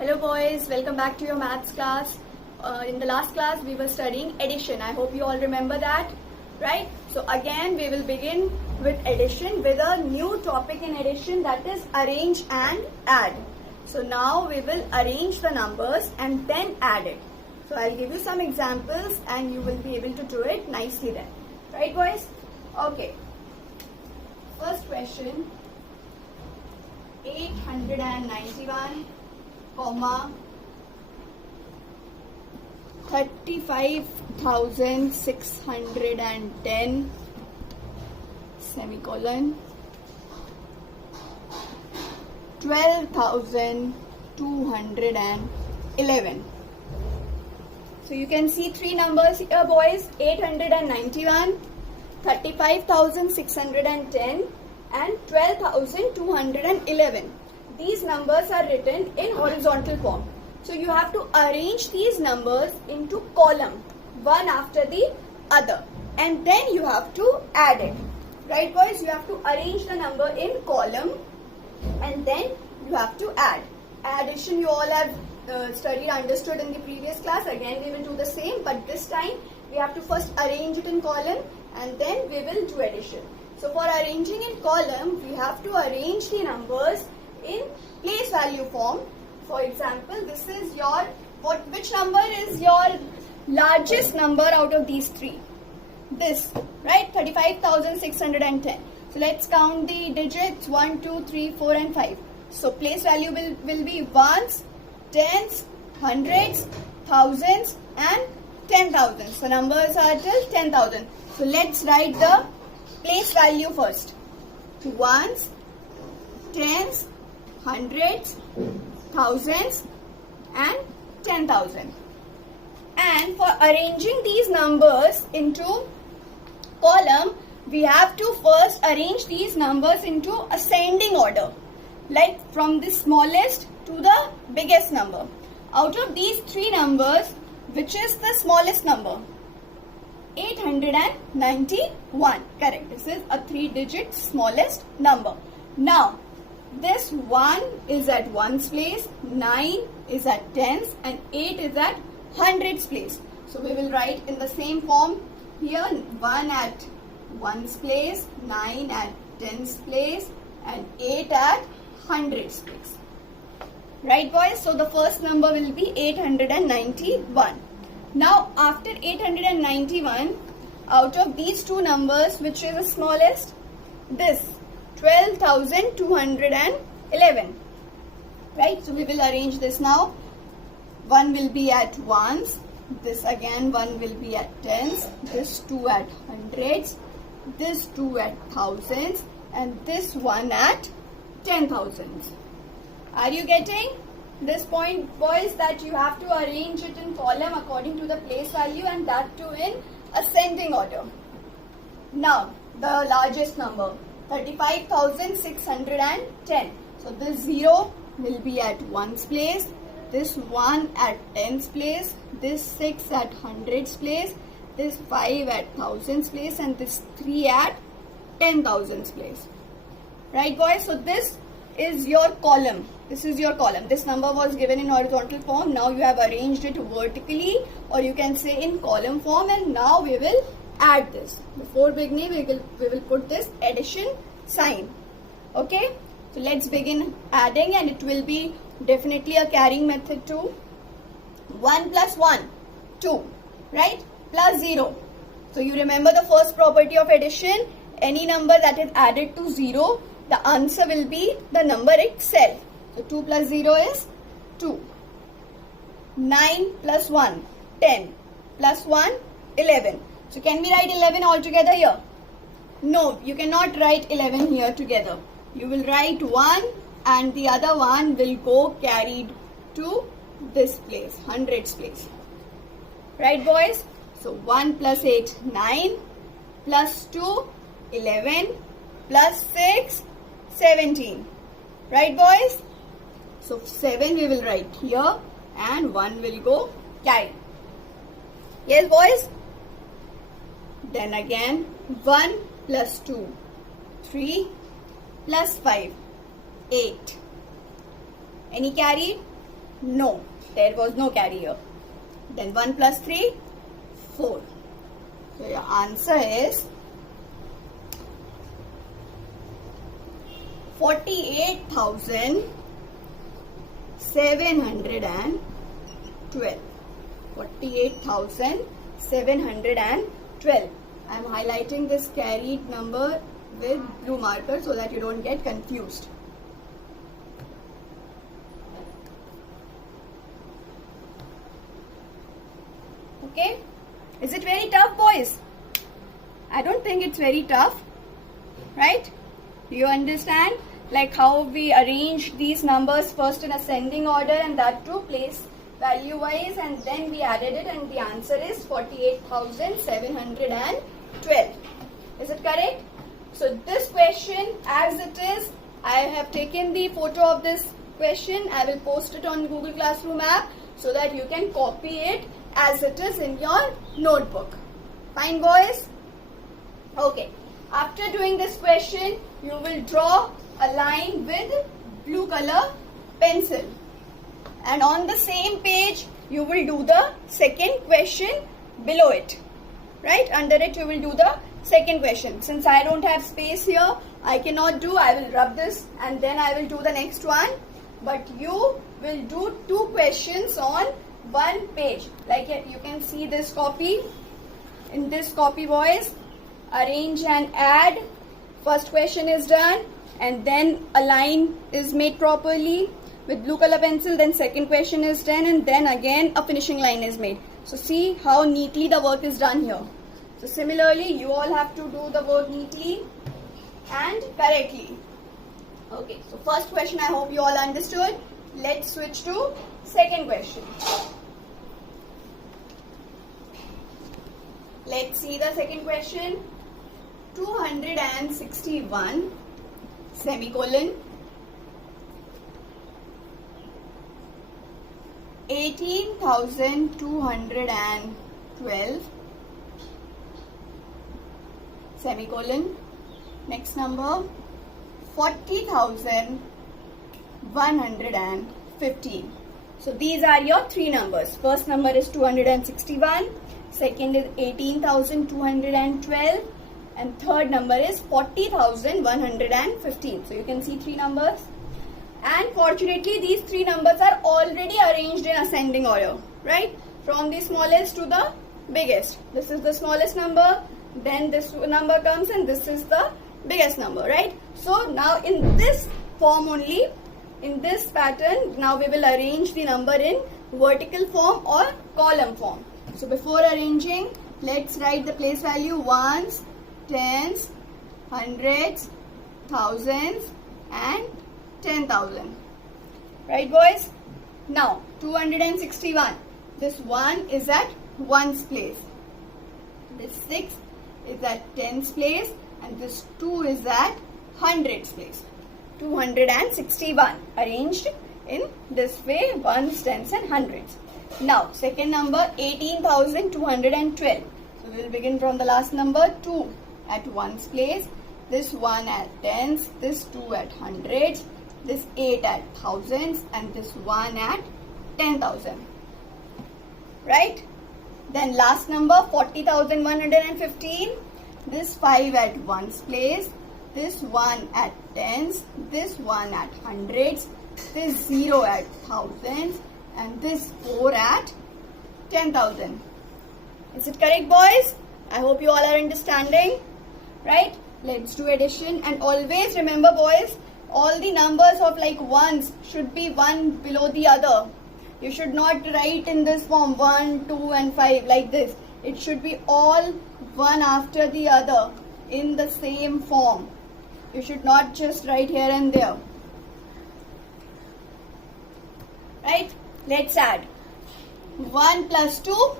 Hello boys, welcome back to your maths class. In the last class we were studying addition. I hope you all remember that, right? So again we will begin with addition with a new topic in addition, that is arrange and add. So now we will arrange the numbers and then add it. So I'll give you some examples and you will be able to do it nicely then. Right boys? Okay. First question. 891, 35,610, semicolon, 12,211. So you can see three numbers here boys, 891, 35,610 and 12,211. These numbers are written in horizontal form. So you have to arrange these numbers into column, one after the other, and then you have to add it. Right boys, you have to arrange the number in column and then you have to add. Addition you all have studied, understood in the previous class. Again we will do the same, but this time we have to first arrange it in column and then we will do addition. So for arranging in column, we have to arrange the numbers in place value form. For example, this is your, which number is your largest number out of these three? This, right? 35,610. So let's count the digits 1, 2, 3, 4 and 5. So place value will be ones, tens, hundreds, thousands and 10,000. So numbers are till 10,000. So let's write the place value first. Ones, tens, hundreds, thousands and 10,000. And for arranging these numbers into column, we have to first arrange these numbers into ascending order, like from the smallest to the biggest number. Out of these three numbers, which is the smallest number? 891. Correct. This is a 3-digit smallest number. Now, this 1 is at ones place, 9 is at tens and 8 is at hundreds place. So we will write in the same form here, 1 at ones place, 9 at tens place and 8 at hundreds place. Right boys? So the first number will be 891. Now after 891, out of these two numbers, which is the smallest? This 12,211. Right? So we will arrange this now. 1 will be at ones. This again 1 will be at tens. This 2 at hundreds. This 2 at thousands. And this 1 at 10,000s. Are you getting this point boys, that you have to arrange it in column according to the place value and that too in ascending order? Now the largest number, 35,610. So this 0 will be at ones place, this 1 at tens place, this 6 at hundreds place, this 5 at thousands place and this 3 at 10,000s place. Right boys? So this is your column. This is your column. This number was given in horizontal form. Now you have arranged it vertically, or you can say in column form, and now we will add this. Before beginning we will put this addition sign. Okay? So let's begin adding, and it will be definitely a carrying method too. 1 plus 1, 2, right? Plus 0. So you remember the first property of addition, any number that is added to 0, the answer will be the number itself. So 2 plus 0 is 2. 9 plus 1, 10. Plus 1, 11. So can we write 11 altogether here? No, you cannot write 11 here together. You will write 1 and the other one will go carried to this place, hundreds place. Right boys? So 1 plus 8, 9. Plus 2, 11. Plus 6, 17. Right boys? So 7 we will write here and 1 will go carried. Yes boys? Then again 1 plus 2, 3 plus 5, 8. Any carried? No, there was no carry here. Then 1 plus 3, 4. So your answer is 48,712. 48,712. I am highlighting this carried number with blue marker so that you don't get confused. Okay? Is it very tough, boys? I don't think it's very tough. Right? Do you understand? Like how we arrange these numbers first in ascending order and that too place value wise, and then we added it and the answer is 48,712. Is it correct? So this question as it is, I have taken the photo of this question. I will post it on Google Classroom app so that you can copy it as it is in your notebook. Fine, boys? Okay. After doing this question, you will draw a line with blue color pencil. And on the same page, you will do the second question below it. Right? Under it, you will do the second question. Since I don't have space here, I cannot do. I will rub this and then I will do the next one. But you will do 2 questions on one page. Like you can see this copy. In this copy, boys, arrange and add. First question is done and then a line is made properly with blue color pencil. Then second question is done and then again a finishing line is made. So see how neatly the work is done here. So similarly, you all have to do the work neatly and correctly. Okay, so first question I hope you all understood. Let's switch to second question. Let's see the second question. 261 semicolon 18,212 semicolon, next number 40,115. So these are your 3 numbers. First number is 261, second is 18,212 and third number is 40,115. So you can see 3 numbers. And fortunately, these 3 numbers are already arranged in ascending order, right? From the smallest to the biggest. This is the smallest number, then this number comes and this is the biggest number, right? So now in this form only, in this pattern, now we will arrange the number in vertical form or column form. So before arranging, let's write the place value ones, tens, hundreds, thousands and 10,000. Right, boys? Now, 261. This 1 is at 1's place. This 6 is at 10's place. And this 2 is at 100's place. 261. Arranged in this way, 1s, 10s and 100s. Now, second number, 18,212. So, we will begin from the last number, 2 at 1's place. This 1 at 10s. This 2 at 100s. This 8 at thousands and this 1 at 10,000. Right? Then last number 40,115. This 5 at 1's place. This 1 at tens. This 1 at hundreds. This 0 at thousands. And this 4 at 10,000. Is it correct, boys? I hope you all are understanding. Right? Let's do addition. And always remember, boys, all the numbers of like ones should be one below the other. You should not write in this form 1, 2 and 5 like this. It should be all one after the other in the same form. You should not just write here and there. Right? Let's add. 1 plus 2,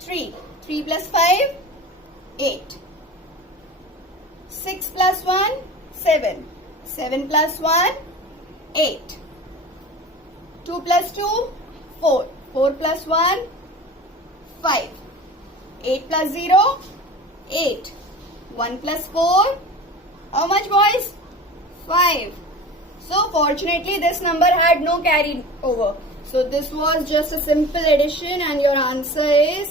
3. 3 plus 5, 8. 6 plus 1, 7. 7 plus 1, 8. 2 plus 2, 4. 4 plus 1, 5. 8 plus 0, 8. 1 plus 4, how much, boys? 5. So, fortunately, this number had no carry over. So this was just a simple addition and your answer is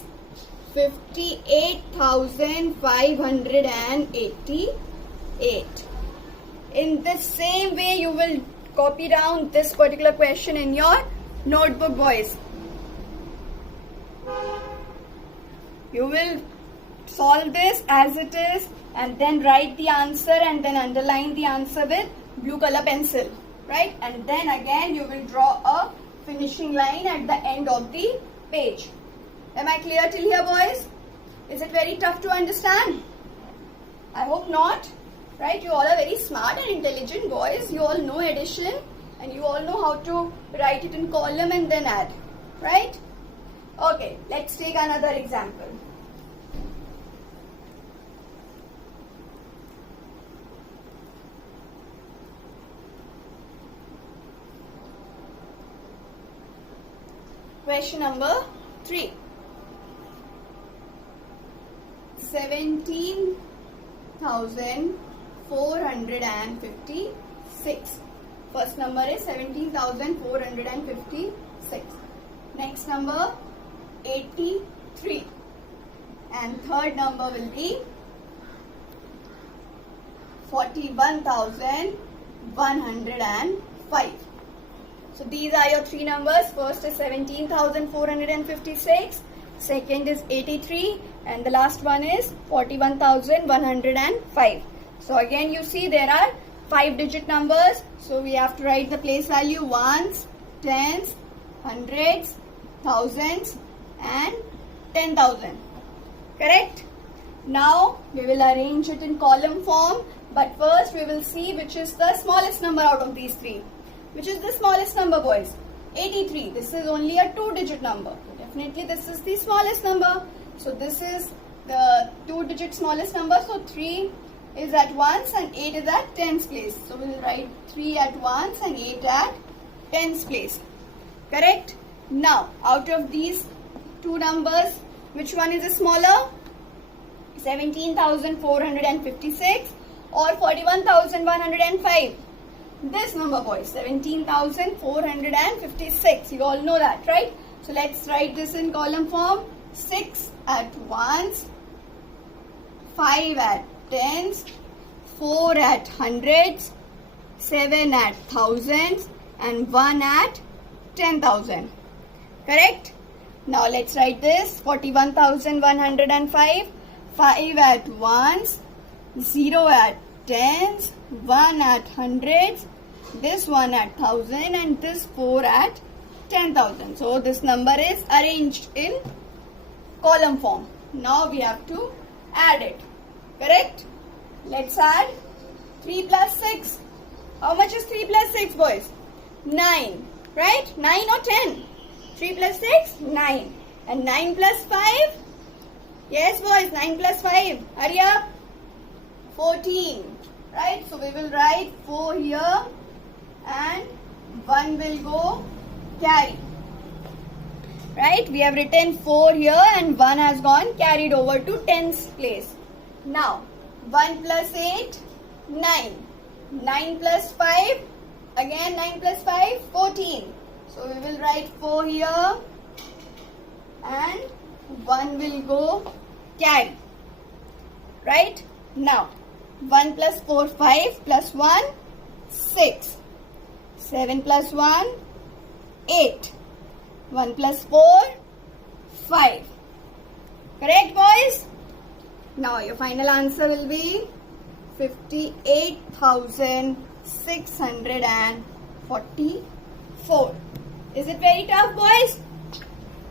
58,588. In the same way, you will copy down this particular question in your notebook, boys. You will solve this as it is and then write the answer and then underline the answer with blue color pencil, right? And then again you will draw a finishing line at the end of the page. Am I clear till here, boys? Is it very tough to understand? I hope not, right? You all are very smart and intelligent boys. You all know addition and you all know how to write it in column and then add, right? Okay, let's take another example. Question number 3. 17,456. First number is 17,456. Next number 83. And third number will be 41,105. So these are your three numbers. First is 17,456. Second is 83. And the last one is 41,105. So again you see there are 5-digit numbers. So we have to write the place value ones, tens, hundreds, thousands and 10,000. Correct? Now we will arrange it in column form. But first we will see which is the smallest number out of these three. Which is the smallest number, boys? 83. This is only a 2-digit number. So definitely this is the smallest number. So this is the 2-digit smallest number. So 3 is at ones and 8 is at tens place. So we will write 3 at ones and 8 at tens place. Correct? Now, out of these two numbers, which one is the smaller? 17,456 or 41,105? This number, boys, 17,456. You all know that, right? So let's write this in column form. 6 at ones, 5 at tens, 4 at hundreds, 7 at thousands and 1 at 10,000. Correct? Now let's write this. 41,105. 5 at ones, 0 at tens, 1 at hundreds, this 1 at thousand and this 4 at 10,000. So this number is arranged in column form. Now we have to add it. Correct? Let's add 3 plus 6. How much is 3 plus 6, boys? 9. Right? 9 or 10? 3 plus 6? 9. And 9 plus 5? Yes, boys. 9 plus 5. Hurry up. 14. Right? So we will write 4 here and 1 will go carry. Right? We have written 4 here and 1 has gone carried over to tens place. Now, 1 plus 8, 9. 9 plus 5, again 9 plus 5, 14. So we will write 4 here and 1 will go carry. Right? Now, 1 plus 4, 5 plus 1, 6. 7 plus 1, 8. 1 plus 4, 5. Correct, boys? Now, your final answer will be 58,644. Is it very tough, boys?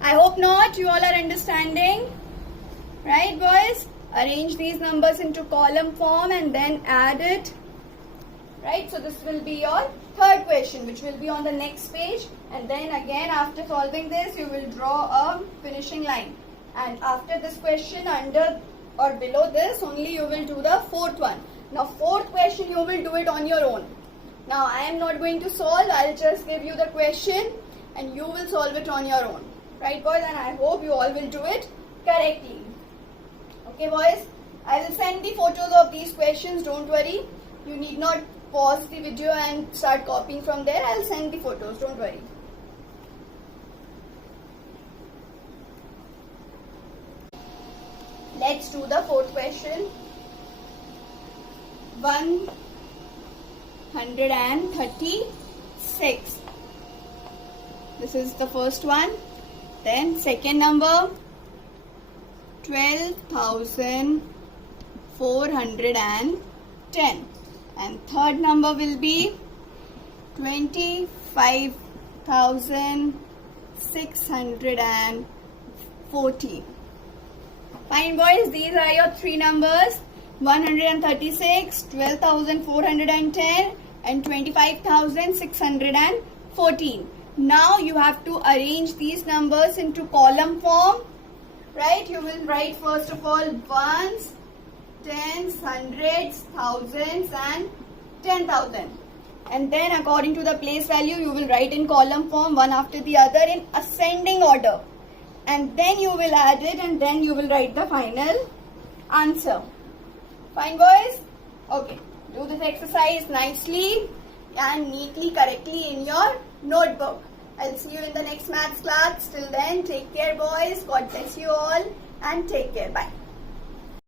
I hope not. You all are understanding. Right, boys? Arrange these numbers into column form and then add it. Right? So this will be your third question, which will be on the next page. And then again, after solving this, you will draw a finishing line. And after this question, under or below this, only you will do the fourth one. Now, fourth question, you will do it on your own. Now, I am not going to solve. I'll just give you the question and you will solve it on your own. Right, boys? And I hope you all will do it correctly. Okay, boys? I will send the photos of these questions. Don't worry. You need not pause the video and start copying from there. I'll send the photos. Don't worry. Let's do the fourth question. 136. This is the first one. Then second number, 12,410. And third number will be 25,614. Fine boys, these are your three numbers, 136, 12,410 and 25,614. Now you have to arrange these numbers into column form, right? You will write first of all ones, tens, hundreds, thousands and 10,000. And then according to the place value, you will write in column form one after the other in ascending order. And then you will add it and then you will write the final answer. Fine boys? Okay. Do this exercise nicely and neatly, correctly in your notebook. I'll see you in the next maths class. Till then, take care boys. God bless you all and take care. Bye.